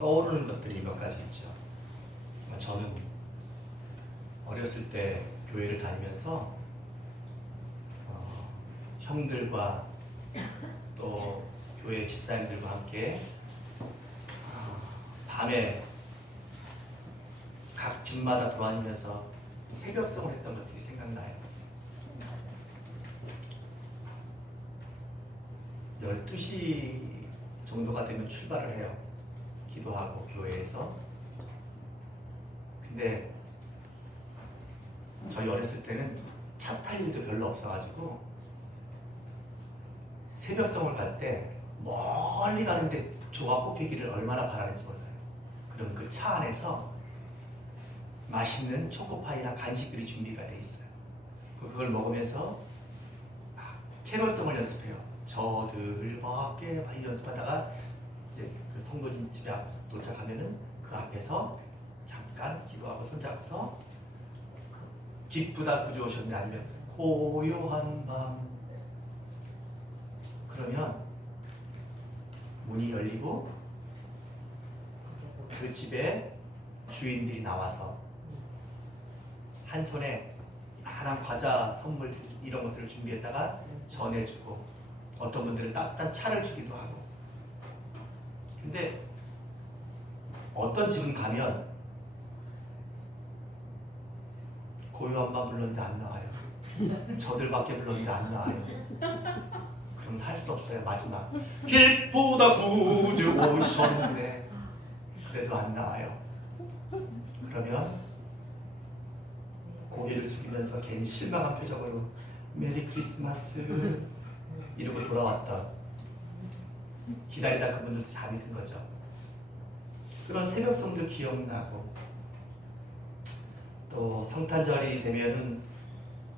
떠오르는 것들이 몇 가지 있죠. 저는 어렸을 때 교회를 다니면서 형들과 또 교회 집사님들과 함께 밤에 각 집마다 돌아다니면서 새벽송을 했던 것들이 생각나요. 12시 정도가 되면 출발을 해요. 기도하고 교회에서. 근데 저희 어렸을 때는 차 탈 일도 별로 없어가지고 새벽송을 갈 때 멀리 가는데 조가 뽑히기를 얼마나 바라는지 몰라요. 그럼 그 차 안에서 맛있는 초코파이나 간식들이 준비가 돼 있어요. 그걸 먹으면서 캐롤송을 연습해요. 저들 밖에 많이 연습하다가 이제 그 성도님 집에 도착하면은 그 앞에서 잠깐 기도하고 손잡고서 기쁘다 구주 오셨네, 아니면 고요한 밤, 그러면 문이 열리고 그 집에 주인들이 나와서 한 손에 이만한 과자 선물 이런 것들을 준비했다가 전해주고, 어떤 분들은 따뜻한 차를 주기도 하고. 근데 어떤 집은 가면 고요한 밤 불렀는데 안 나와요. 저들밖에 불렀는데 안 나와요. 그럼 할 수 없어요. 마지막 기쁘다 구주 오셨네, 그래도 안 나와요. 그러면 고개를 숙이면서 괜히 실망한 표정으로 메리 크리스마스 이러고 돌아왔던, 기다리다 그분들도 잠이 든 거죠. 그런 새벽송도 기억나고, 또 성탄절이 되면은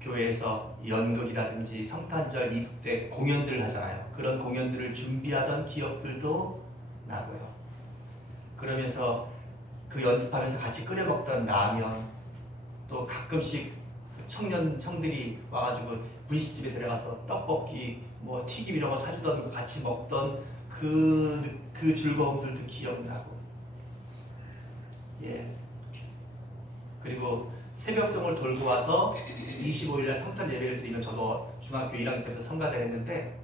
교회에서 연극이라든지 성탄절 이브 때 공연들 하잖아요. 그런 공연들을 준비하던 기억들도 나고요. 그러면서 그 연습하면서 같이 끓여 먹던 라면, 또 가끔씩 청년 형들이 와가지고 분식집에 들어가서 떡볶이, 뭐 튀김 이런 거 사주던 거 같이 먹던 그 즐거움들도 기억나고, 예. 그리고 새벽송을 돌고 와서 25일날 성탄 예배를 드리면, 저도 중학교 1학년 때부터 성가대를 했는데,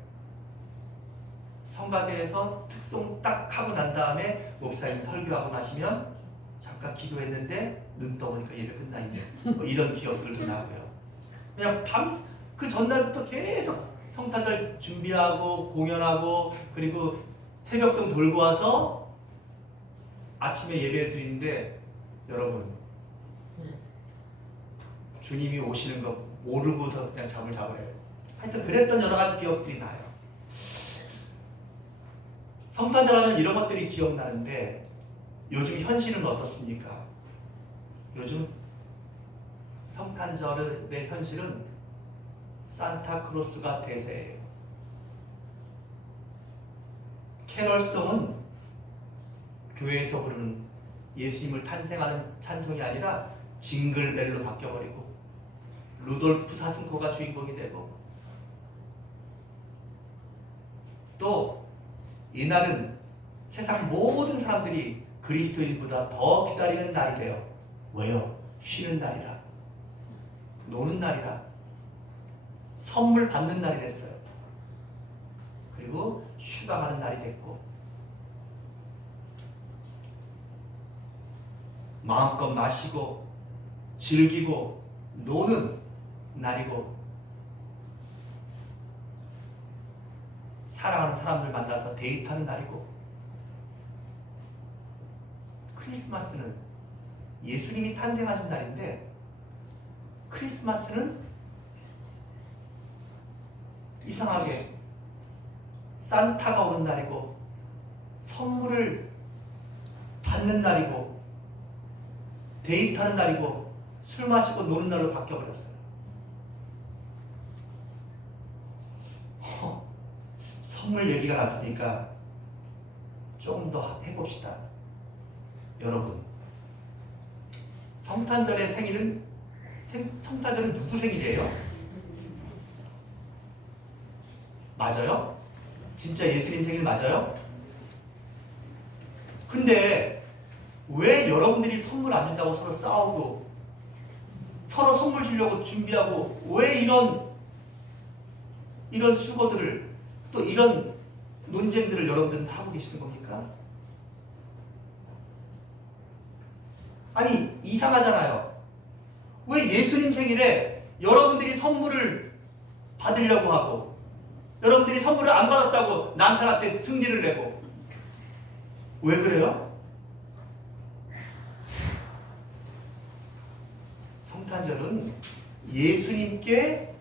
성가대에서 특송 딱 하고 난 다음에 목사님 설교하고 나시면 잠깐 기도했는데 눈 떠보니까 예배 끝나 있네. 뭐 이런 기억들도 나고요. 그냥 그 전날부터 계속 성탄절 준비하고 공연하고, 그리고 새벽송 돌고 와서 아침에 예배를 드리는데, 여러분 주님이 오시는 거 모르고서 그냥 잠을 자버려요. 하여튼 그랬던 여러 가지 기억들이 나요. 성탄절 하면 이런 것들이 기억나는데, 요즘 현실은 어떻습니까? 요즘 성탄절의 현실은 산타크로스가 대세예요. 캐럴송은 교회에서 부르는 예수님을 탄생하는 찬송이 아니라 징글벨로 바뀌어버리고, 루돌프 사슴코가 주인공이 되고, 또 이날은 세상 모든 사람들이 그리스도인보다 더 기다리는 날이 돼요. 왜요? 쉬는 날이라, 노는 날이라, 선물 받는 날이 됐어요. 그리고 휴가 가는 날이 됐고, 마음껏 마시고 즐기고 노는 날이고, 사랑하는 사람들 만나서 데이트하는 날이고, 크리스마스는 예수님이 탄생하신 날인데, 크리스마스는 이상하게 산타가 오는 날이고, 선물을 받는 날이고, 데이트하는 날이고, 술 마시고 노는 날로 바뀌어버렸어요. 선물 얘기가 났으니까 조금 더 해봅시다. 여러분, 성탄절의 성탄절은 누구 생일이에요? 맞아요? 진짜 예수님 생일 맞아요? 근데 왜 여러분들이 선물 안 준다고 서로 싸우고 서로 선물 주려고 준비하고 왜 이런 수고들을 또 이런 논쟁들을 여러분들은 하고 계시는 겁니까? 아니 이상하잖아요. 왜 예수님 생일에 여러분들이 선물을 받으려고 하고 여러분들이 선물을 안 받았다고 남편한테 승질을 내고 왜 그래요? 성탄절은 예수님께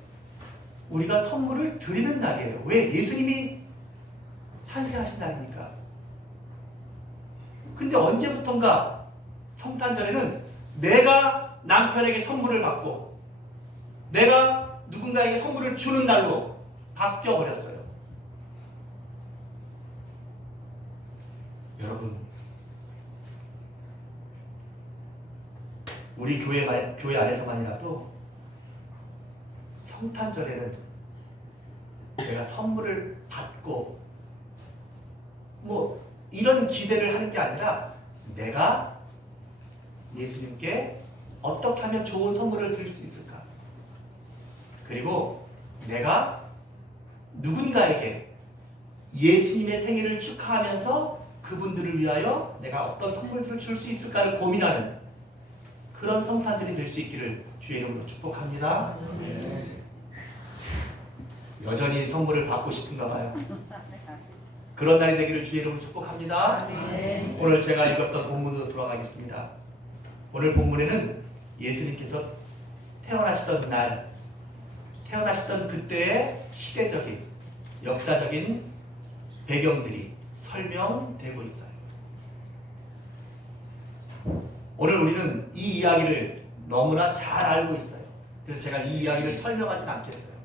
우리가 선물을 드리는 날이에요. 왜? 예수님이 탄생하신 날이니까. 근데 언제부턴가 성탄절에는 내가 남편에게 선물을 받고 내가 누군가에게 선물을 주는 날로 바뀌어버렸어요. 여러분, 우리 교회 안에서만이라도 성탄절에는 내가 선물을 받고 뭐 이런 기대를 하는 게 아니라 내가 예수님께 어떻게 하면 좋은 선물을 드릴 수 있을까? 그리고 내가 누군가에게 예수님의 생일을 축하하면서 그분들을 위하여 내가 어떤 선물들을 줄 수 있을까를 고민하는 그런 성탄절이 될 수 있기를 주의 이름으로 축복합니다. 여전히 선물을 받고 싶은가 봐요. 그런 날이 되기를 주의 이름으로 축복합니다. 오늘 제가 읽었던 본문으로 돌아가겠습니다. 오늘 본문에는 예수님께서 태어나시던 날, 태어나시던 그때의 시대적인, 역사적인 배경들이 설명되고 있어요. 오늘 우리는 이 이야기를 너무나 잘 알고 있어요. 그래서 제가 이 이야기를 설명하진 않겠어요.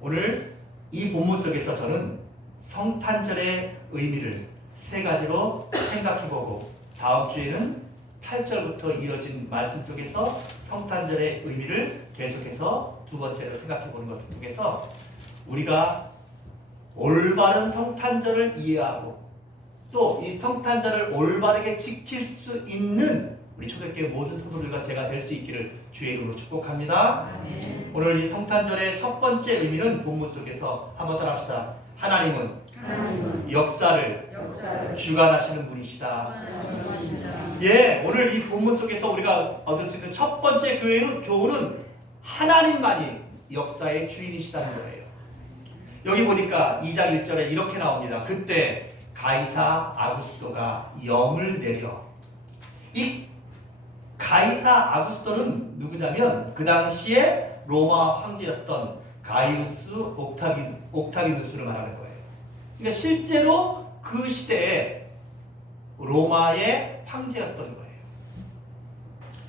오늘 이 본문 속에서 저는 성탄절의 의미를 세 가지로 생각해보고 다음 주에는 8절부터 이어진 말씀 속에서 성탄절의 의미를 계속해서 두 번째로 생각해보는 것을 통해서 우리가 올바른 성탄절을 이해하고 또 이 성탄절을 올바르게 지킬 수 있는 우리 초대교회 모든 성도들과 제가 될 수 있기를 주의 이름으로 축복합니다. 아멘. 오늘 이 성탄절의 첫 번째 의미는 본문 속에서 한번 따라합시다. 하나님은 역사를 주관하시는 분이시다. 예, 오늘 이 본문 속에서 우리가 얻을 수 있는 첫 번째 교훈은 하나님만이 역사의 주인이시다는 거예요. 여기 보니까 2장 1절에 이렇게 나옵니다. 그때 가이사 아구스토가 영을 내려. 이 가이사 아구스토는 누구냐면 그 당시에 로마 황제였던 가이우스 옥타비누스를 말하는 거예요. 그러니까 실제로 그 시대에 로마의 황제였던 거예요.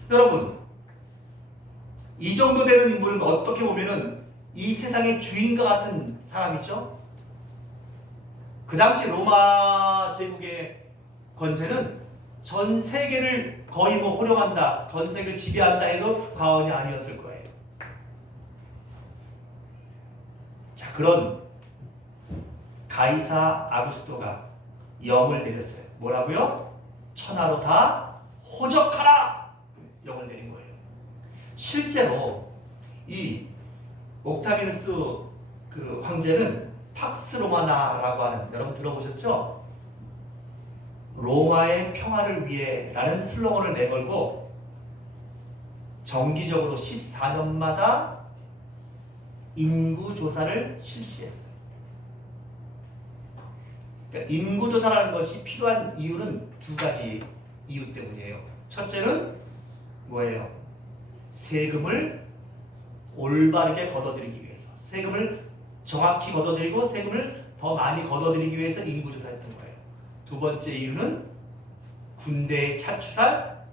여러분, 이 정도 되는 인물은 어떻게 보면은 이 세상의 주인과 같은 사람이죠. 그 당시 로마 제국의 권세는 전 세계를 거의 뭐 호령한다, 전 세계를 지배한다 해도 과언이 아니었을 거예요. 자, 그런 가이사 아구스토가 영을 내렸어요. 뭐라고요? 천하로 다 호적하라! 영을 내린 거예요. 실제로 이 옥타비누스 그 황제는 팍스 로마나라고 하는, 여러분 들어보셨죠? 로마의 평화를 위해 라는 슬로건을 내걸고 정기적으로 14년마다 인구조사를 실시했어요. 그러니까 인구조사라는 것이 필요한 이유는 두 가지 이유 때문이에요. 첫째는 뭐예요? 세금을 올바르게 걷어들이기 위해서, 세금을 정확히 걷어들이고 세금을 더 많이 걷어들이기 위해서 인구조사했던 거예요. 두 번째 이유는 군대에 차출할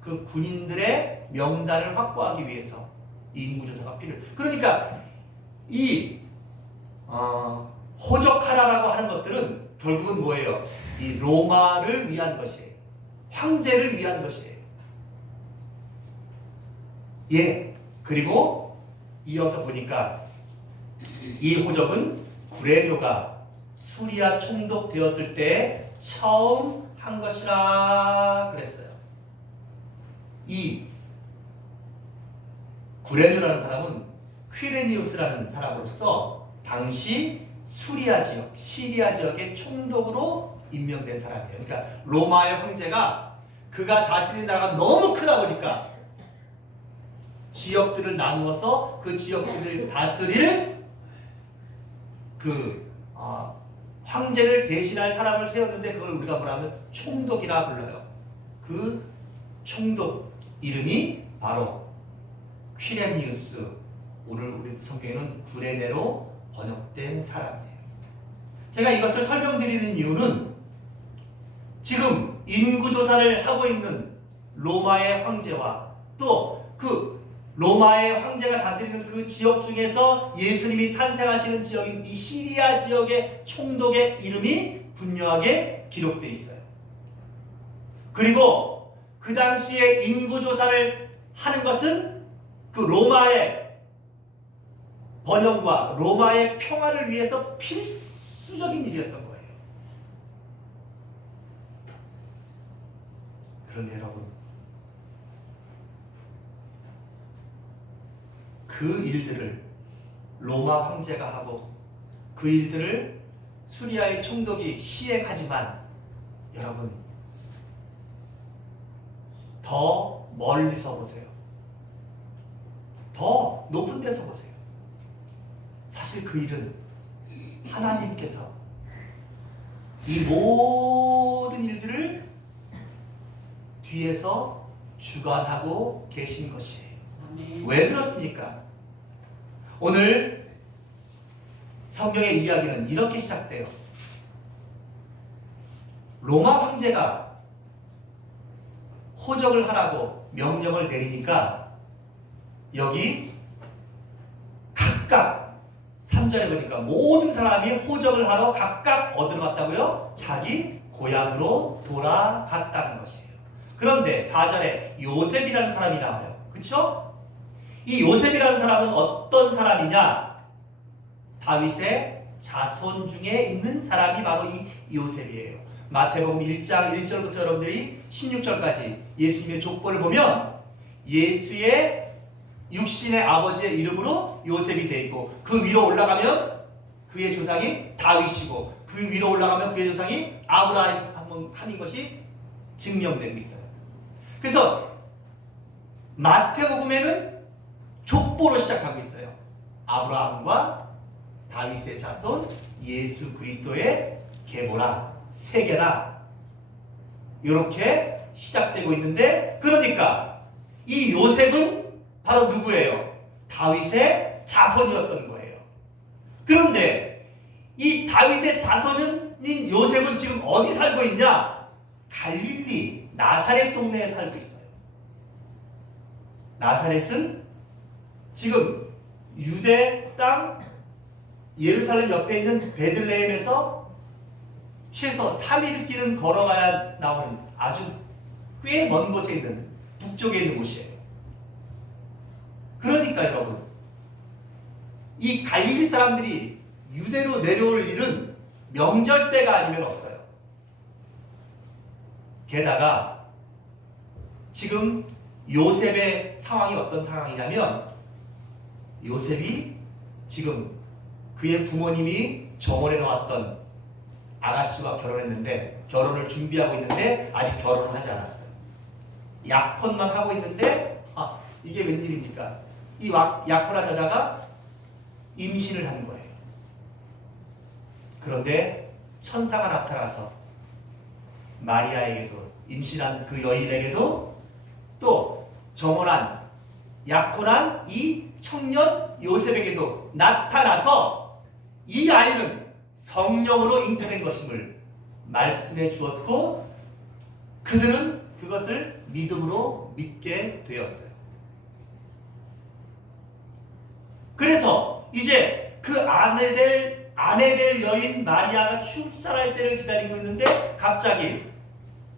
그 군인들의 명단을 확보하기 위해서 인구조사가 필요해요. 그러니까 이 호적하라라고 하는 것들은 결국은 뭐예요? 이 로마를 위한 것이에요. 황제를 위한 것이에요. 예, 그리고 이어서 보니까 이 호적은 구레뇨가 수리아 총독 되었을 때 처음 한 것이라 그랬어요. 이 구레뇨라는 사람은 퀴레니우스라는 사람으로서 당시 수리아 지역, 시리아 지역의 총독으로 임명된 사람이에요. 그러니까 로마의 황제가 그가 다스리는 나라가 너무 크다 보니까 지역들을 나누어서 그 지역들을 다스릴 황제를 대신할 사람을 세웠는데 그걸 우리가 뭐라면 총독이라 불러요. 그 총독 이름이 바로 퀴레니우스, 오늘 우리 성경에는 구레네로 번역된 사람이에요. 제가 이것을 설명드리는 이유는 지금 인구조사를 하고 있는 로마의 황제와 또 그 로마의 황제가 다스리는 그 지역 중에서 예수님이 탄생하시는 지역인 이 시리아 지역의 총독의 이름이 분명하게 기록되어 있어요. 그리고 그 당시에 인구조사를 하는 것은 그 로마의 번영과 로마의 평화를 위해서 필수적인 일이었던 거예요. 그런데 여러분, 그 일들을 로마 황제가 하고 그 일들을 수리아의 총독이 시행하지만 여러분, 더 멀리서 보세요. 더 높은 데서 보세요. 사실 그 일은 하나님께서 이 모든 일들을 뒤에서 주관하고 계신 것이에요. 왜 그렇습니까? 오늘 성경의 이야기는 이렇게 시작돼요. 로마 황제가 호적을 하라고 명령을 내리니까 여기 각각 3절에 보니까 모든 사람이 호적을 하러 각각 어디로 갔다고요? 자기 고향으로 돌아갔다는 것이에요. 그런데 4절에 요셉이라는 사람이 나와요. 그렇죠? 이 요셉이라는 사람은 어떤 사람이냐? 다윗의 자손 중에 있는 사람이 바로 이 요셉이에요. 마태복음 1장 1절부터 여러분들이 16절까지 예수님의 족보를 보면 예수의 육신의 아버지의 이름으로 요셉이 되어 있고 그 위로 올라가면 그의 조상이 다윗이고 그 위로 올라가면 그의 조상이 아브라함인 것이 증명되고 있어요. 그래서 마태복음에는 족보로 시작하고 있어요. 아브라함과 다윗의 자손 예수 그리스도의 계보라, 세계라, 이렇게 시작되고 있는데, 그러니까 이 요셉은 바로 누구예요? 다윗의 자손이었던 거예요. 그런데 이 다윗의 자손인 요셉은 지금 어디 살고 있냐? 갈릴리 나사렛 동네에 살고 있어요. 나사렛은 지금 유대 땅 예루살렘 옆에 있는 베들레헴에서 최소 3일 길은 걸어가야 나오는 아주 꽤 먼 곳에 있는 북쪽에 있는 곳이에요. 그러니까 여러분, 이 갈릴리 사람들이 유대로 내려올 일은 명절 때가 아니면 없어요. 게다가 지금 요셉의 상황이 어떤 상황이냐면, 요셉이 지금 그의 부모님이 정원해 놓았던 아가씨와 결혼했는데, 결혼을 준비하고 있는데 아직 결혼을 하지 않았어요. 약혼만 하고 있는데 이게 웬일입니까? 이 약혼한 여자가 임신을 하는 거예요. 그런데 천사가 나타나서 마리아에게도, 임신한 그 여인에게도, 또 정혼한 약혼한 이 청년 요셉에게도 나타나서 이 아이는 성령으로 잉태된 것임을 말씀해 주었고, 그들은 그것을 믿음으로 믿게 되었어요. 그래서 이제 그 아내 될 여인 마리아가 출산할 때를 기다리고 있는데 갑자기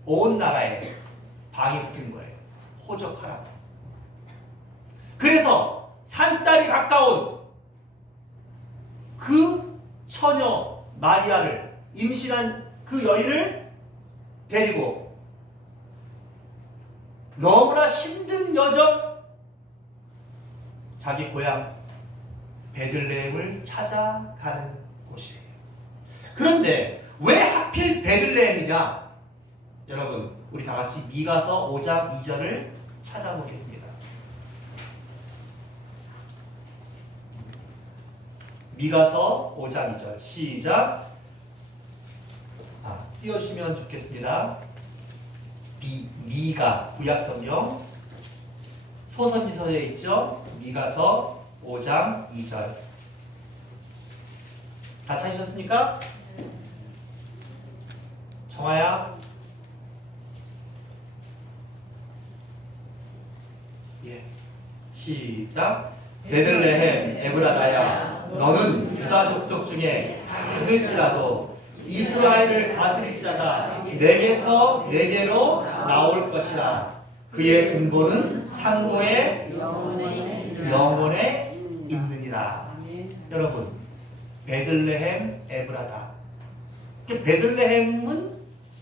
온 나라에 방이 붙은 거예요. 호적하라고. 그래서 산딸이 가까운 그 처녀 마리아를 임신한 그 여인을 데리고 너무나 힘든 여정 자기 고향 베들레헴을 찾아가는 곳이에요. 그런데 왜 하필 베들레헴이냐? 여러분 우리 다 같이 미가서 5장 2절을 찾아보겠습니다. 미가서 5장 2절 시작. 띄워주시면 좋겠습니다. 미가 구약성경 소선지서에 있죠. 미가서 5장 2절 다 찾으셨습니까? 정아야. 예. 시작. 베들레헴 에브라다야 너는 유다 족속 중에 작을지라도 이스라엘을 다스릴 자가 내게서 내게로 나올 것이라. 그의 근본은 상고의 영원에 있느니라. 여러분 베들레헴 에브라다. 베들레헴은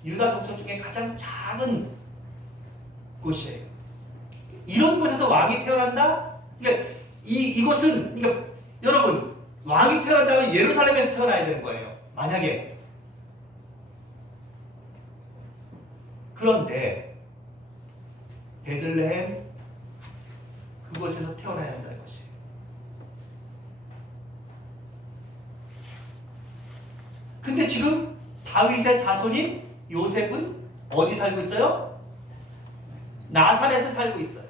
유다 족속 중에 가장 작은 곳이에요. 이런 곳에서 왕이 태어난다? 그러니까 이곳은 그러니까 여러분 왕이 태어난다면 예루살렘에서 태어나야 되는 거예요. 만약에. 그런데 베들레헴 그곳에서 태어나야 한다는 것이에요. 근데 지금 다윗의 자손인 요셉은 어디 살고 있어요? 나사렛에 살고 있어요.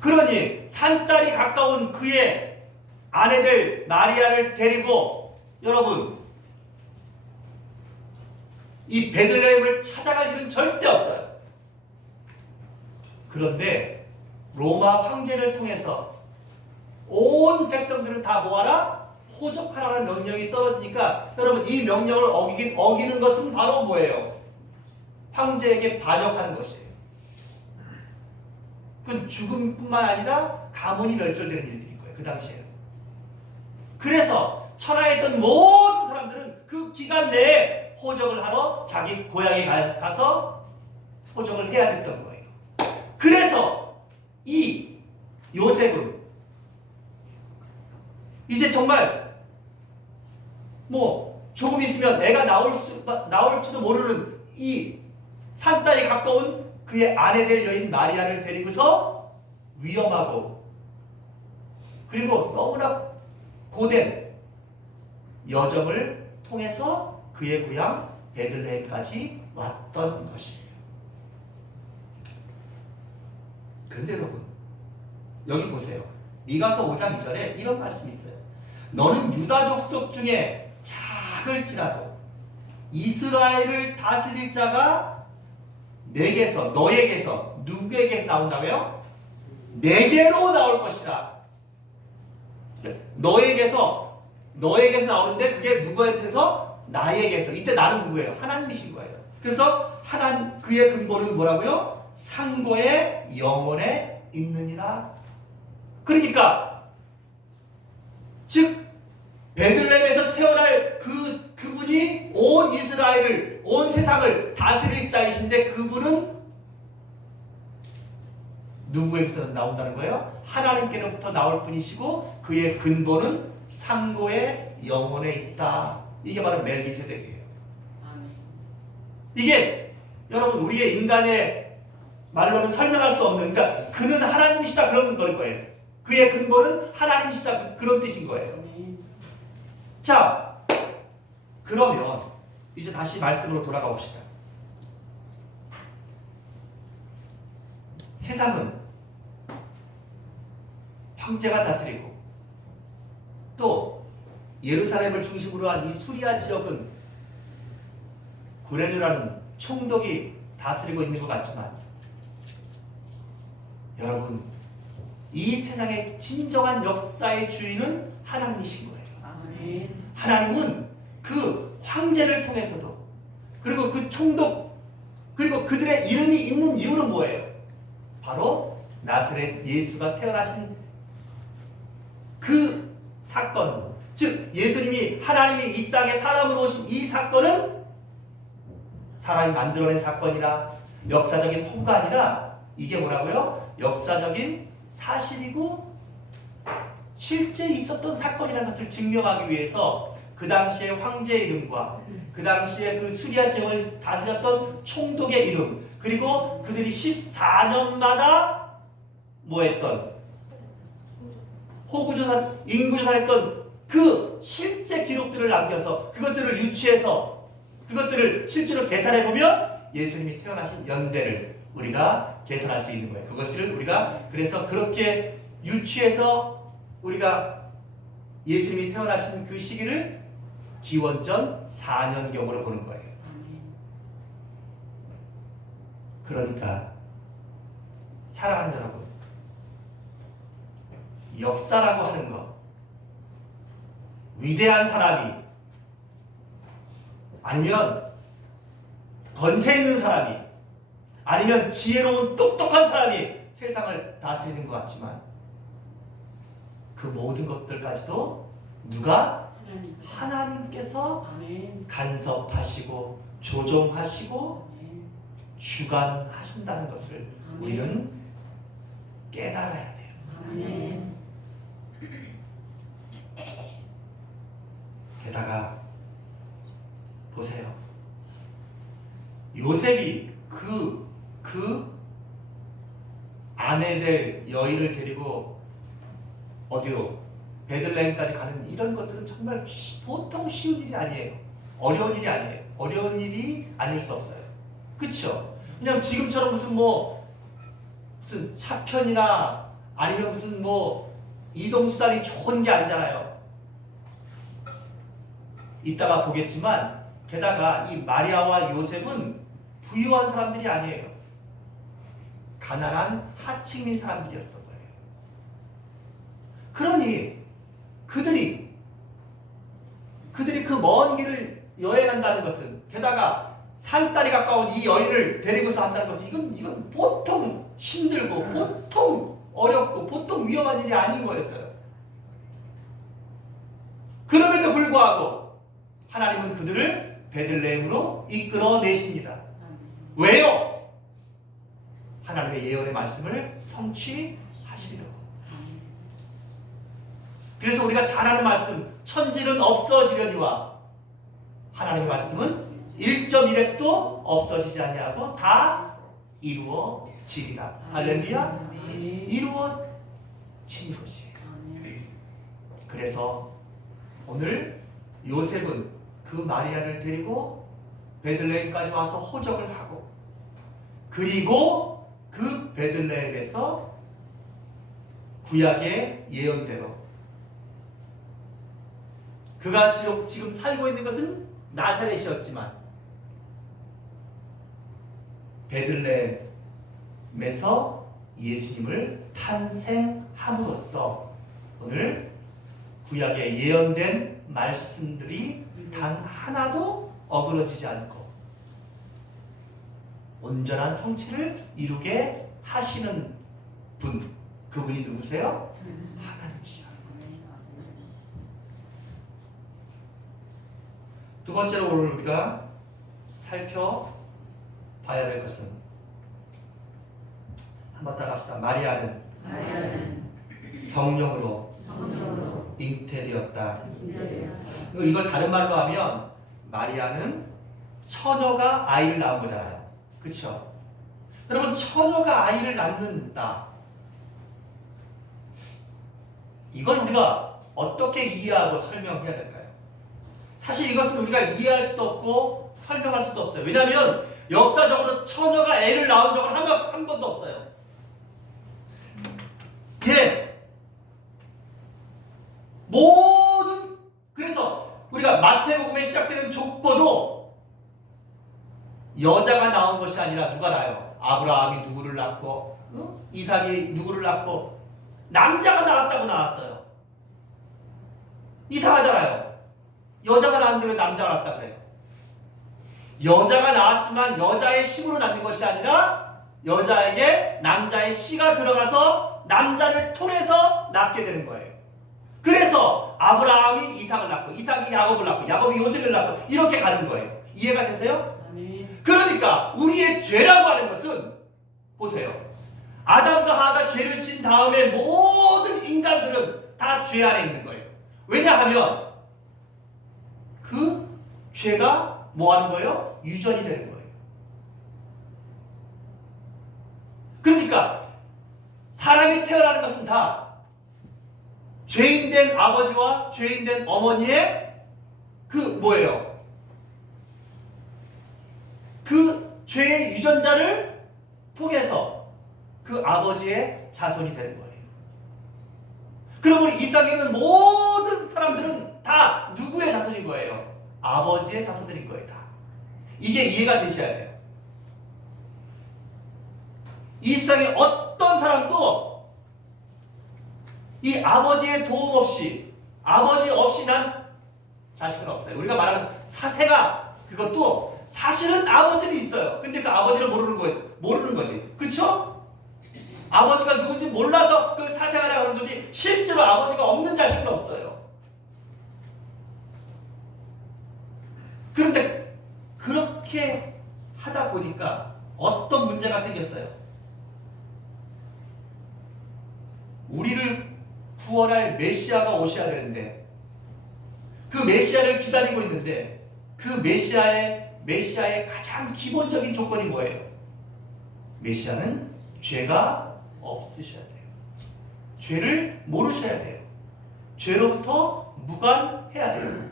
그러니 산딸이 가까운 그의 아내들 마리아를 데리고 여러분 이 베들레헴을 찾아갈 일은 절대 없어요. 그런데 로마 황제를 통해서 온 백성들을 다 모아라 호적하라는 명령이 떨어지니까 여러분 이 명령을 어기는 것은 바로 뭐예요? 황제에게 반역하는 것이에요. 그건 죽음뿐만 아니라 가문이 멸절되는 일들인 거예요. 그 당시에는. 그래서 천하에 있던 모든 사람들은 그 기간 내에 호적을 하러 자기 고향에 가서 호적을 해야 됐던 거예요. 그래서 이 요셉은 이제 정말 뭐 조금 있으면 애가 나올지도 모르는 이 산딸이 가까운 그의 아내될 여인 마리아를 데리고서 위험하고 그리고 너무나 고된 여정을 통해서 그의 고향 베들레헴까지 왔던 것이에요. 그런데 여러분 여기 보세요. 미가서 5장 2절에 이런 말씀이 있어요. 너는 유다 족속 중에 작을지라도 이스라엘을 다스릴 자가 내게서 너에게서 누구에게 나온다고요? 내게로 나올 것이라. 너에게서 나오는데 그게 누구한테서? 나에게서. 이때 나는 누구예요? 하나님이신 거예요. 그래서 하나님 그의 근본은 뭐라고요? 상고의 영원에 있느니라. 그러니까 즉 베들레헴에서 태어날 그분이 온 이스라엘을 온 세상을 다스릴 자이신데 그분은 누구에게서 나온다는 거예요? 하나님께로부터 나올 분이시고 그의 근본은 상고의 영원에 있다. 이게 바로 멜기세덱이에요. 이게 여러분 우리의 인간의 말로는 설명할 수 없는 그러니까 그는 하나님이시다 그런 거예요. 그의 근본은 하나님이시다 그런 뜻인 거예요. 자 그러면 이제 다시 말씀으로 돌아가 봅시다. 세상은 황제가 다스리고 또 예루살렘을 중심으로 한 이 수리아 지역은 구레누라는 총독이 다스리고 있는 것 같지만 여러분 이 세상의 진정한 역사의 주인은 하나님이신 거예요. 아멘. 하나님은 그 황제를 통해서도 그리고 그 총독 그리고 그들의 이름이 있는 이유는 뭐예요? 바로 나사렛 예수가 태어나신 그 사건 즉 예수님이 하나님이 이 땅에 사람으로 오신 이 사건은 사람이 만들어낸 사건이라 역사적인 허구가 아니라 이게 뭐라고요? 역사적인 사실이고 실제 있었던 사건이라는 것을 증명하기 위해서 그 당시의 황제의 이름과 그 당시에 그 수리아 지역을 다스렸던 총독의 이름, 그리고 그들이 14년마다 뭐 했던 호구조사, 인구조사를 했던 그 실제 기록들을 남겨서 그것들을 유추해서 그것들을 실제로 계산해보면 예수님이 태어나신 연대를 우리가 계산할 수 있는 거예요. 그것을 우리가 그래서 그렇게 유추해서 우리가 예수님이 태어나신 그 시기를 기원전 4년경으로 보는 거예요. 그러니까 사랑하는 여러분, 역사라고 하는 것, 위대한 사람이 아니면 권세 있는 사람이 아니면 지혜로운 똑똑한 사람이 세상을 다스리는 것 같지만 그 모든 것들까지도 누가? 하나님께서 간섭하시고 조종하시고 주관하신다는 것을 우리는 깨달아야 돼요. 게다가 보세요. 요셉이 그 아내 될 여인을 데리고 어디로? 베들레헴까지 가는 이런 것들은 정말 보통 쉬운 일이 아니에요. 어려운 일이 아니에요. 어려운 일이 아닐 수 없어요. 그렇죠? 그냥 지금처럼 무슨 차편이나 아니면 무슨 이동수단이 좋은 게 아니잖아요. 이따가 보겠지만 게다가 이 마리아와 요셉은 부유한 사람들이 아니에요. 가난한 하층민 사람들이었던 거예요. 그러니 그들이 그 먼 길을 여행한다는 것은 게다가 산딸이 가까운 이 여인을 데리고서 한다는 것은 이건 보통 힘들고 보통 어렵고 보통 위험한 일이 아닌 거였어요. 그럼에도 불구하고 하나님은 그들을 베들레헴으로 이끌어내십니다. 왜요? 하나님의 예언의 말씀을 성취하시려고. 그래서 우리가 잘 아는 말씀, 천지는 없어지려니와 하나님의 말씀은 1.1획도 없어지지 아니하고 다 이루어지리라. 할렐루야. 이루어진 것이에요. 그래서 오늘 요셉은 그 마리아를 데리고 베들레헴까지 와서 호적을 하고, 그리고 그 베들레헴에서 구약의 예언대로 그가 지금 살고 있는 것은 나사렛이었지만 베들레헴에서 예수님을 탄생함으로써 오늘 구약에 예언된 말씀들이 단 하나도 어그러지지 않고 온전한 성취를 이루게 하시는 분, 그분이 누구세요? 하나님이시라. 두 번째로 오늘 우리가 살펴봐야 될 것은, 한번 따라합시다. 마리아는 성령으로 잉태되었다. 이걸 다른 말로 하면 마리아는 처녀가 아이를 낳은 거잖아요. 그렇죠? 여러분, 처녀가 아이를 낳는다. 이걸 우리가 어떻게 이해하고 설명해야 될까요? 사실 이것은 우리가 이해할 수도 없고 설명할 수도 없어요. 왜냐하면 역사적으로 처녀가 애를 낳은 적은 한 번도 없어요. 그래서 우리가 마태복음에 시작되는 족보도 여자가 낳은 것이 아니라 누가 낳아요? 아브라함이 누구를 낳고, 이삭이 누구를 낳고, 남자가 낳았다고 나왔어요. 이상하잖아요. 여자가 낳았는데 왜 남자가 낳았다 그래요? 여자가 낳았지만 여자의 힘으로 낳는 것이 아니라 여자에게 남자의 씨가 들어가서 남자를 통해서 낳게 되는 거예요. 그래서 아브라함이 이삭을 낳고 이삭이 야곱을 낳고 야곱이 요셉을 낳고 이렇게 가는 거예요. 이해가 되세요? 그러니까 우리의 죄라고 하는 것은 보세요. 아담과 하와가 죄를 진 다음에 모든 인간들은 다 죄 안에 있는 거예요. 왜냐하면 그 죄가 뭐 하는 거예요? 유전이 되는 거예요. 그러니까 사람이 태어나는 것은 다 죄인된 아버지와 죄인된 어머니의 그 뭐예요? 그 죄의 유전자를 통해서 그 아버지의 자손이 되는 거예요. 그럼 우리 이 땅에 있는 모든 사람들은 다 누구의 자손인 거예요? 아버지의 자손들인 거예요. 다. 이게 이해가 되셔야 돼요. 이 세상에 어떤 사람도 이 아버지의 도움 없이, 아버지 없이 난 자식은 없어요. 우리가 말하는 사세가 그것도 사실은 아버지는 있어요. 근데 그 아버지를 모르는 거지. 그쵸? 아버지가 누군지 몰라서 그걸 사생아라고 하는 거지, 실제로 아버지가 없는 자식은 없어요. 그런데 그렇게 하다 보니까 어떤 문제가 생겼어요. 우리를 구원할 메시아가 오셔야 되는데 그 메시아를 기다리고 있는데 그 메시아의 가장 기본적인 조건이 뭐예요? 메시아는 죄가 없으셔야 돼요. 죄를 모르셔야 돼요. 죄로부터 무관해야 돼요.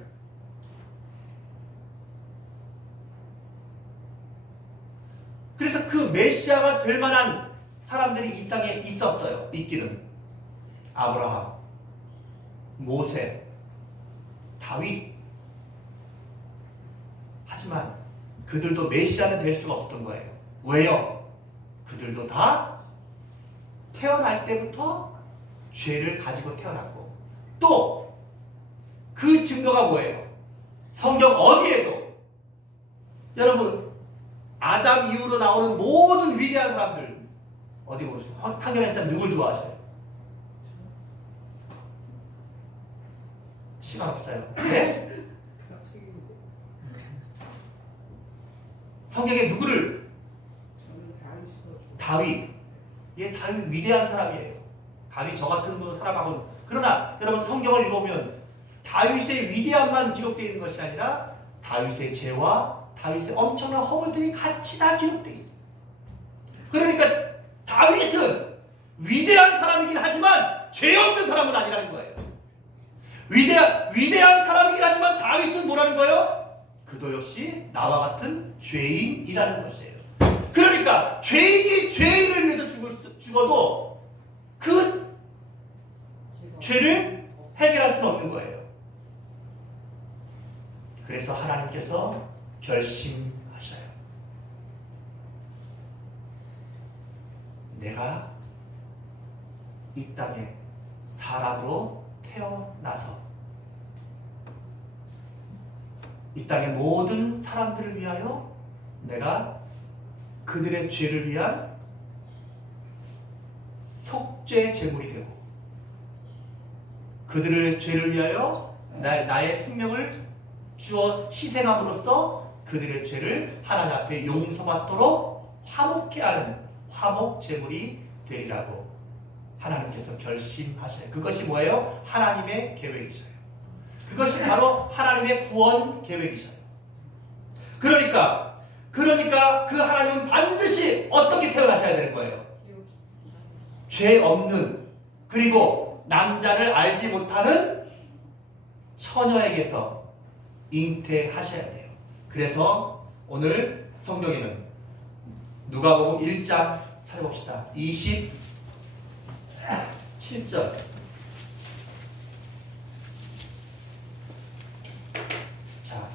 그래서 그 메시아가 될 만한 사람들이 이 땅에 있었어요. 있기는. 아브라함, 모세, 다윗. 하지만 그들도 메시아는 될 수가 없었던 거예요. 왜요? 그들도 다 태어날 때부터 죄를 가지고 태어났고, 또 그 증거가 뭐예요? 성경 어디에도 여러분 아담 이후로 나오는 모든 위대한 사람들 어디 보세요? 한겨레 사람 누굴 좋아하셔요? 시간 없어요. 네? 성경에 누구를? 다윗. 얘 다윗 위대한 사람이에요. 다윗 저 같은 사람하고는. 그러나 여러분 성경을 읽어보면 다윗의 위대함만 기록되어 있는 것이 아니라 다윗의 죄와 다윗의 엄청난 허물들이 같이 다 기록되어 있어요. 그러니까 다윗은 위대한 사람이긴 하지만 죄 없는 사람은 아니라는 거예요. 위대한 사람이긴 하지만 다윗은 뭐라는 거예요? 그도 역시 나와 같은 죄인이라는 것이에요. 그러니까 죄인이 죄인을 위해서 죽어도 그 죄를 해결할 수는 없는 거예요. 그래서 하나님께서 결심하셔요. 내가 이 땅에 사람으로 태어나서 이 땅의 모든 사람들을 위하여 내가 그들의 죄를 위한 속죄 제물이 되고 그들의 죄를 위하여 나의 생명을 주어 희생함으로써 그들의 죄를 하나님 앞에 용서받도록 화목케 하는 화목 제물이 되리라고 하나님께서 결심하셔요. 그것이 뭐예요? 하나님의 계획이셔요. 그것이 바로 하나님의 구원 계획이셔요. 그러니까 그 하나님은 반드시 어떻게 태어나셔야 되는 거예요? 죄 없는, 그리고 남자를 알지 못하는 처녀에게서 잉태하셔야 돼요. 그래서 오늘 성경에는 누가복음 1장 찾아봅시다. 27절. 자,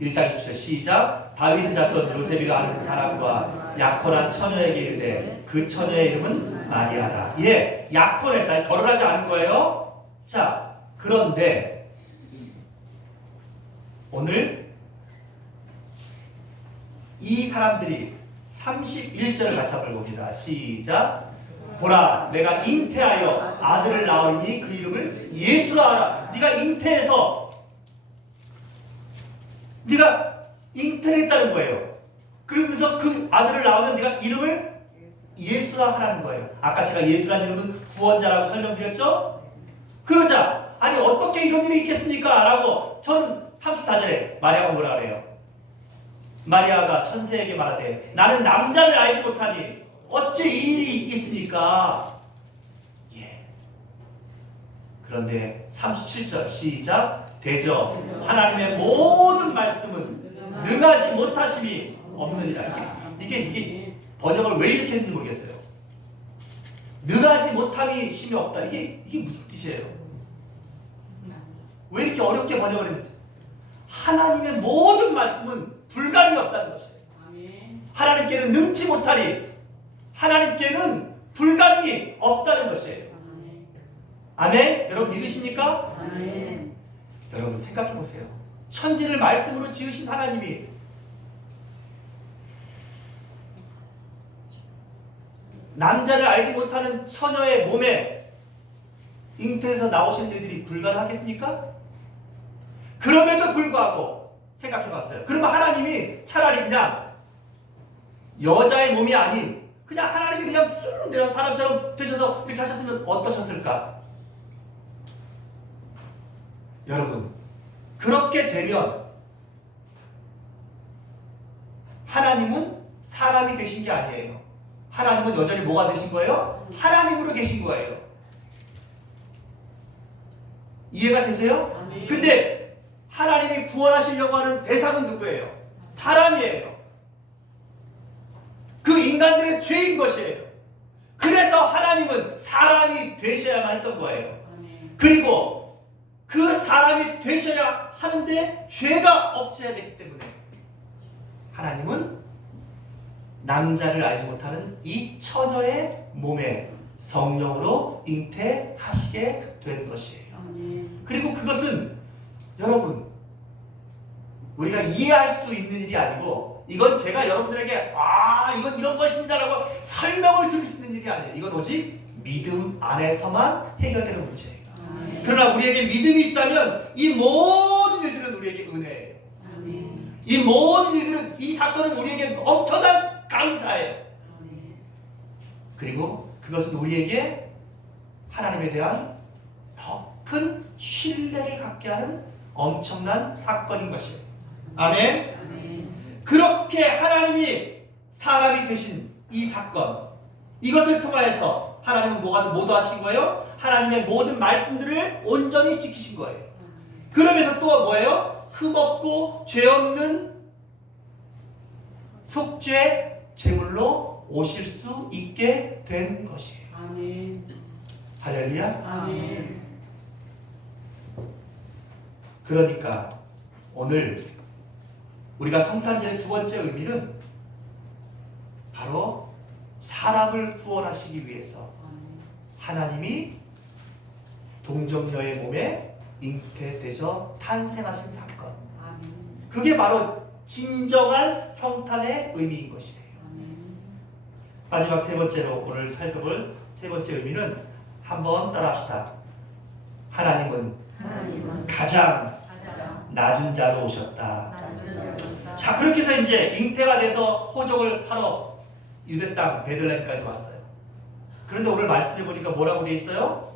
1장 27절 시작. 다윗의 자손 요셉이라 하는 사람과 약혼한 처녀에게 이르되 그 처녀의 이름은 마리아라. 예, 약혼했어요. 결혼하지 않은 거예요. 자, 그런데 오늘 이 사람들이 31절 같이 한번 봅니다. 시작. 보라, 내가 잉태하여 아들을 낳으리니 그 이름을 예수라 하라. 네가 잉태해서 네가 잉태를 했다는 거예요. 그러면서 그 아들을 낳으면 네가 이름을 예수라 하라는 거예요. 아까 제가 예수라는 이름은 구원자라고 설명드렸죠? 그러자 아니 어떻게 이런 일이 있겠습니까? 라고 저는 34절에 마리아가 뭐라 그래요? 마리아가 천사에게 말하되 나는 남자를 알지 못하니 어찌 이 일이 있겠습니까? 예. 그런데 37절 시작. 대저 하나님의 모든 말씀은 능하지 못하심이 없느니라. 이게 번역을 왜 이렇게 했는지 모르겠어요. 능하지 못함이 심이 없다. 이게 무슨 뜻이에요? 왜 이렇게 어렵게 번역을 했는지. 하나님의 모든 말씀은 불가능이 없다는 것이에요. 하나님께는 능치 못하리. 하나님께는 불가능이 없다는 것이에요. 아멘? 여러분 믿으십니까? 아멘. 여러분 생각해 보세요. 천지를 말씀으로 지으신 하나님이 남자를 알지 못하는 처녀의 몸에 잉태해서 나오신 일들이 불가능하겠습니까? 그럼에도 불구하고 생각해 봤어요. 그러면 하나님이 차라리 그냥 여자의 몸이 아닌 그냥 하나님이 그냥 쑥 내려 사람처럼 되셔서 이렇게 하셨으면 어떠셨을까? 여러분 그렇게 되면 하나님은 사람이 되신 게 아니에요. 하나님은 여전히 뭐가 되신 거예요? 하나님으로 계신 거예요. 이해가 되세요? 아멘. 근데 하나님이 구원하시려고 하는 대상은 누구예요? 사람이에요. 그 인간들의 죄인 것이에요. 그래서 하나님은 사람이 되셔야만 했던 거예요. 아멘. 그리고 그 사람이 되셔야 하는데 죄가 없어야 되기 때문에 하나님은 남자를 알지 못하는 이 처녀의 몸에 성령으로 잉태하시게 된 것이에요. 아멘. 그리고 그것은 여러분 우리가 이해할 수 있는 일이 아니고 이건 제가 여러분들에게 이건 이런 것입니다라고 설명을 드릴 수 있는 일이 아니에요. 이건 오직 믿음 안에서만 해결되는 문제예요. 아멘. 그러나 우리에게 믿음이 있다면 이 모든 일들은 우리에게 은혜예요. 아멘. 이 모든 일들은 이 사건은 우리에게 엄청난 감사예요. 아멘. 그리고 그것은 우리에게 하나님에 대한 더 큰 신뢰를 갖게 하는 엄청난 사건인 것이에요. 아멘. 아멘. 그렇게 하나님이 사람이 되신 이 사건, 이것을 통하여서 하나님은 뭐도 하신 거예요? 하나님의 모든 말씀들을 온전히 지키신 거예요. 그러면서 또 뭐예요? 흠없고 죄 없는 속죄 제물로 오실 수 있게 된 것이에요. 아멘. 할렐루야. 아멘. 그러니까 오늘 우리가 성탄절의 두 번째 의미는 바로 사람을 구원하시기 위해서 하나님이 동정녀의 몸에 잉태되셔 탄생하신 사건. 아멘. 그게 바로 진정한 성탄의 의미인 것이에요. 아멘. 마지막 세 번째로 오늘 살펴볼 세 번째 의미는 한번 따라합시다. 하나님은 가장 낮은 자로 오셨다. 자, 그렇게 해서 이제 잉태가 돼서 호적을 하러 유대 땅 베들레헴까지 왔어요. 그런데 오늘 말씀해 보니까 뭐라고 돼 있어요?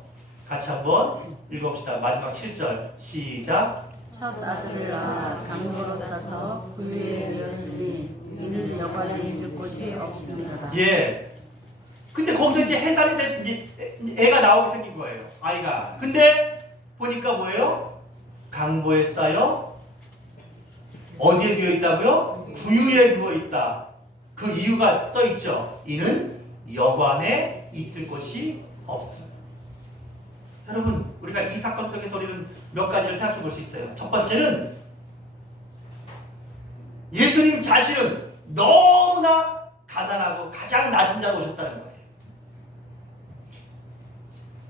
같이 한번 읽어봅시다. 마지막 7절 시작. 첫 아들을 낳아 강보로 싸서 부유에 이었으니 이는 여관에 있을 곳이 없습니다. 예. 근데 거기서 이제 해산이 된 이제 애가 나오게 생긴 거예요. 아이가. 근데 보니까 뭐예요? 강보에 쌓여 어디에 누워 있다고요? 구유에 누워 있다. 그 이유가 써 있죠. 이는 여관에 있을 곳이 없어요. 여러분, 우리가 이 사건 속에서 우리는 몇 가지를 생각해 볼 수 있어요. 첫 번째는 예수님 자신은 너무나 가난하고 가장 낮은 자로 오셨다는 거예요.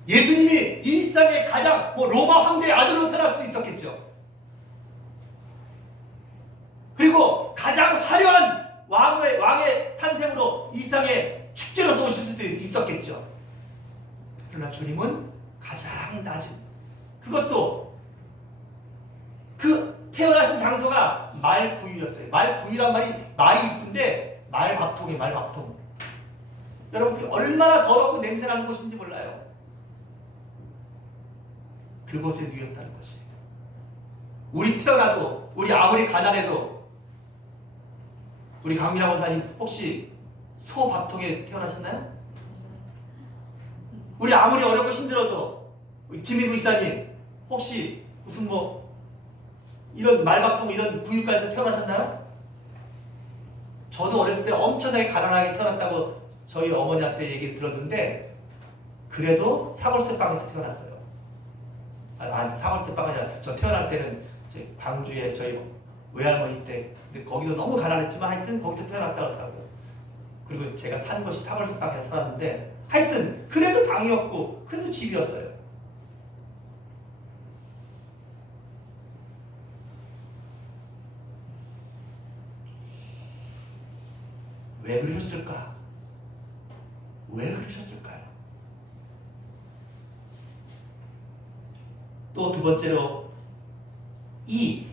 예수님이 이 세상에 가장 로마 황제의 아들로 태어날 수 있었겠죠. 그리고 가장 화려한 왕의 탄생으로 이 세상에 축제로서 오실 수도 있었겠죠. 그러나 주님은 가장 낮은, 그것도 그 태어나신 장소가 말구유였어요. 말구유란 말이 이쁜데 말밥통이에요. 말밥통. 여러분 그게 얼마나 더럽고 냄새나는 곳인지 몰라요. 그곳에 누였다는 것이. 우리 태어나도, 우리 아무리 가난해도, 우리 강민아 원사님 혹시 소밥통에 태어나셨나요? 우리 아무리 어렵고 힘들어도 우리 김희구 이사님 혹시 무슨 이런 말밥통 이런 구육가에서 태어나셨나요? 저도 어렸을 때 엄청나게 가난하게 태어났다고 저희 어머니한테 얘기를 들었는데 그래도 사골세빵에서 태어났어요. 사골세빵이 아니라 저 태어날 때는 이제 광주에 저희 외할머니 때 근데 거기도 너무 가난했지만 하여튼 거기서 태어났다고 하더라고요. 그리고 제가 산 곳이 사골세빵에서 살았는데 하여튼 그래도 방이었고 그래도 집이었어요. 왜 그러셨을까? 왜 그러셨을까요? 또 두 번째로 이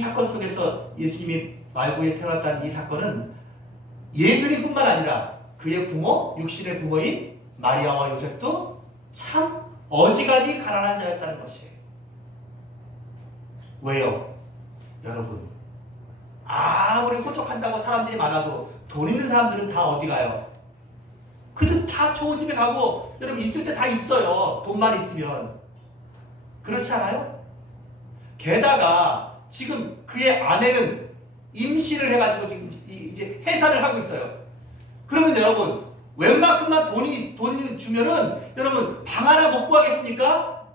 사건 속에서 예수님이 말구에 태어났다는 이 사건은 예수님뿐만 아니라 그의 부모, 육신의 부모인 마리아와 요셉도 참 어지간히 가난한 자였다는 것이에요. 왜요? 여러분, 아무리 호적한다고 사람들이 많아도 돈 있는 사람들은 다 어디 가요? 그들 다 좋은 집에 가고 여러분 있을 때 다 있어요. 돈만 있으면. 그렇지 않아요? 게다가 지금 그의 아내는 임신을 해가지고 지금 이제 해산을 하고 있어요. 그러면 여러분 웬만큼만 돈을 주면은 여러분 방 하나 못 구하겠습니까?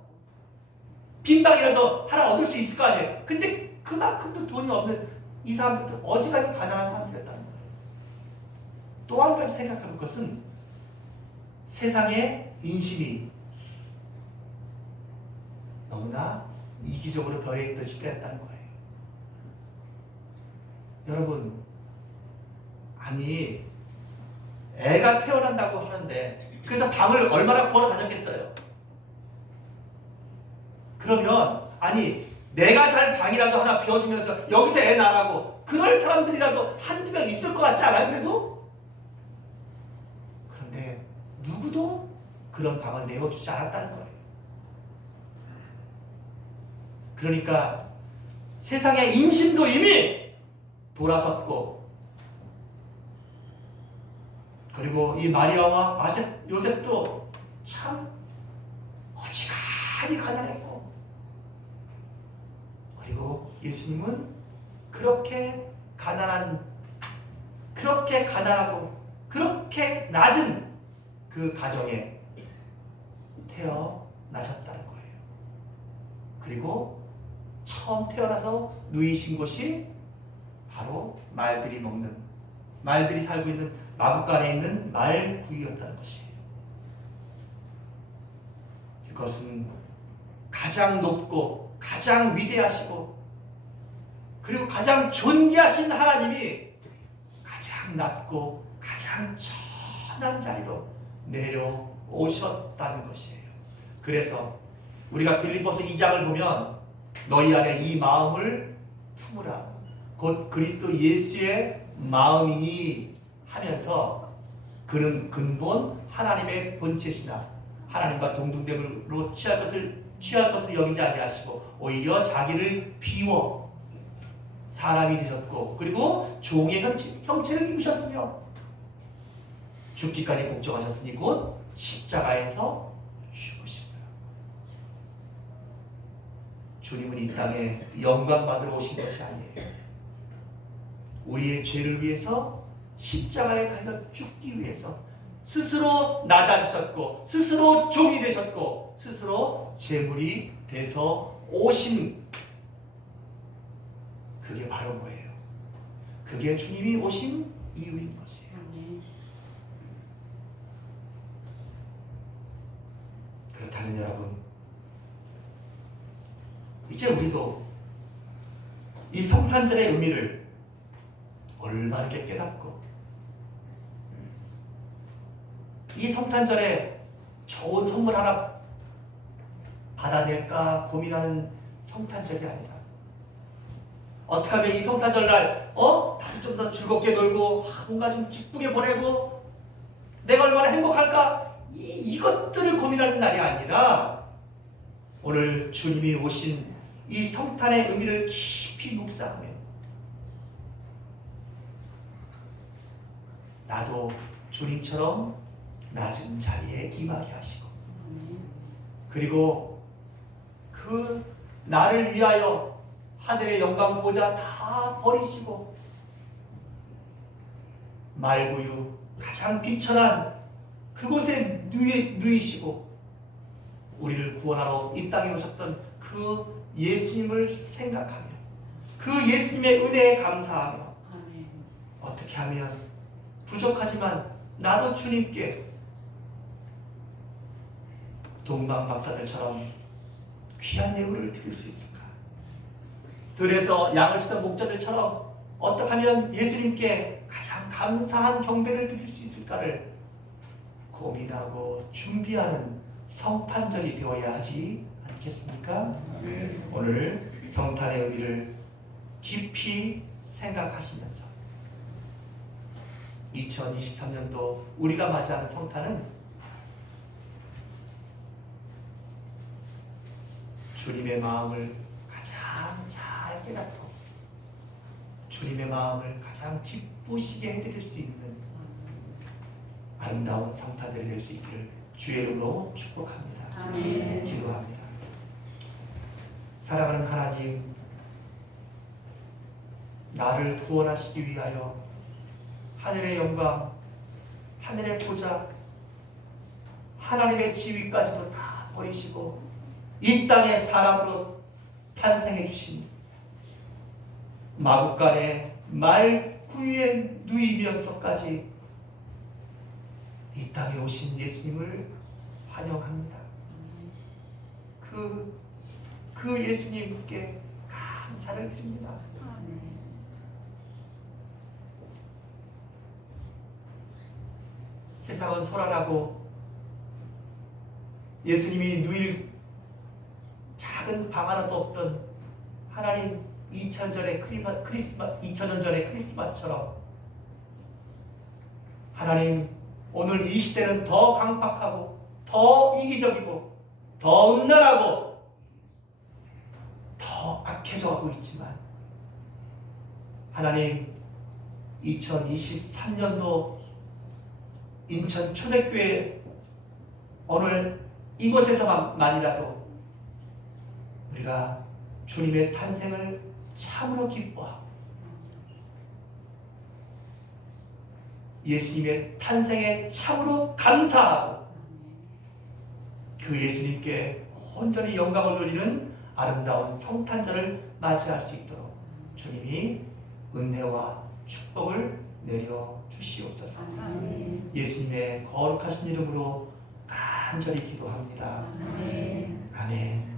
빈방이라도 하나 얻을 수 있을 거 아니에요. 근데 그만큼도 돈이 없는 이 사람들도 어지간히 가난한 사람들이었다는 거예요. 또 한 가지 생각해볼 것은 세상의 인심이 너무나 이기적으로 변해 있던 시대였다는 거예요. 여러분, 아니 애가 태어난다고 하는데 그래서 방을 얼마나 걸어 다녔겠어요? 그러면 아니 내가 잘 방이라도 하나 비워주면서 여기서 애 낳으라고 그럴 사람들이라도 한두 명 있을 것 같지 않아요? 그래도? 그런데 누구도 그런 방을 내어주지 않았다는 거예요. 그러니까 세상의 인심도 이미 돌아섰고 그리고 이 마리아와 요셉도 참 어지간히 가난했고 그리고 예수님은 그렇게 가난하고 그렇게 낮은 그 가정에 태어나셨다는 거예요. 그리고 처음 태어나서 누이신 곳이 바로 말들이 살고 있는 마구간에 있는 말구이였다는 것이에요. 그것은 가장 높고 가장 위대하시고 그리고 가장 존귀하신 하나님이 가장 낮고 가장 천한 자리로 내려오셨다는 것이에요. 그래서 우리가 빌립보서 2장을 보면 너희 안에 이 마음을 품으라 곧 그리스도 예수의 마음이니 하면서 그는 근본 하나님의 본체시나 하나님과 동등됨으로 취할 것을 여기지 아니하시고 오히려 자기를 비워 사람이 되셨고 그리고 종의 형체를 입으셨으며 죽기까지 복종하셨으니 곧 십자가에서 죽으신 거예요. 주님은 이 땅에 영광 받으러 오신 것이 아니에요. 우리의 죄를 위해서 십자가에 달려 죽기 위해서 스스로 낮아지셨고 스스로 종이 되셨고 스스로 제물이 돼서 오신 그게 바로 뭐예요? 그게 주님이 오신 이유인 것이에요. 그렇다면 여러분 이제 우리도 이 성탄절의 의미를 올바르게 깨닫고 이 성탄절에 좋은 선물 하나 받아낼까 고민하는 성탄절이 아니라 어떻게 하면 이 성탄절날 나도 좀 더 즐겁게 놀고 뭔가 좀 기쁘게 보내고 내가 얼마나 행복할까 이것들을 고민하는 날이 아니라 오늘 주님이 오신 이 성탄의 의미를 깊이 묵상하며 나도 주님처럼 낮은 자리에 임하게 하시고 그리고 그 나를 위하여 하늘의 영광 보좌 다 버리시고 말구유 가장 비천한 그곳에 누이시고 우리를 구원하러 이 땅에 오셨던 그 예수님을 생각하며 그 예수님의 은혜에 감사하며 아멘. 어떻게 하면 부족하지만 나도 주님께 동방 박사들처럼 귀한 예물을 드릴 수 있을까? 들에서 양을 치던 목자들처럼 어떻게 하면 예수님께 가장 감사한 경배를 드릴 수 있을까를 고민하고 준비하는 성탄절이 되어야 하지 않겠습니까? 오늘 성탄의 의미를 깊이 생각하시면서 2023년도 우리가 맞이하는 성탄은 주님의 마음을 가장 잘 깨닫고 주님의 마음을 가장 기쁘시게 해드릴 수 있는 아름다운 성탄절이 될 수 있기를 주의 이름으로 축복합니다. 아멘. 기도합니다. 사랑하는 하나님, 나를 구원하시기 위하여 하늘의 영광, 하늘의 보좌, 하나님의 지위까지도 다 버리시고 이 땅에 사람으로 탄생해 주신 마구간의 말 구유에 누이면서까지 이 땅에 오신 예수님을 환영합니다. 그 예수님께 감사를 드립니다. 세상은 소란하고 예수님이 누일 작은 방 하나도 없던 하나님 2000년 전의 크리스마스처럼 하나님 오늘 이 시대는 더 강박하고 더 이기적이고 더 음란하고 더 악해져가고 있지만 하나님 2023년도 인천 초대교회 오늘 이곳에서만이라도 우리가 주님의 탄생을 참으로 기뻐하고 예수님의 탄생에 참으로 감사하고 그 예수님께 온전히 영광을 돌리는 아름다운 성탄절을 맞이할 수 있도록 주님이 은혜와 축복을 내려 주시옵소서. 아멘. 예수님의 거룩하신 이름으로 간절히 기도합니다. 아멘. 아멘.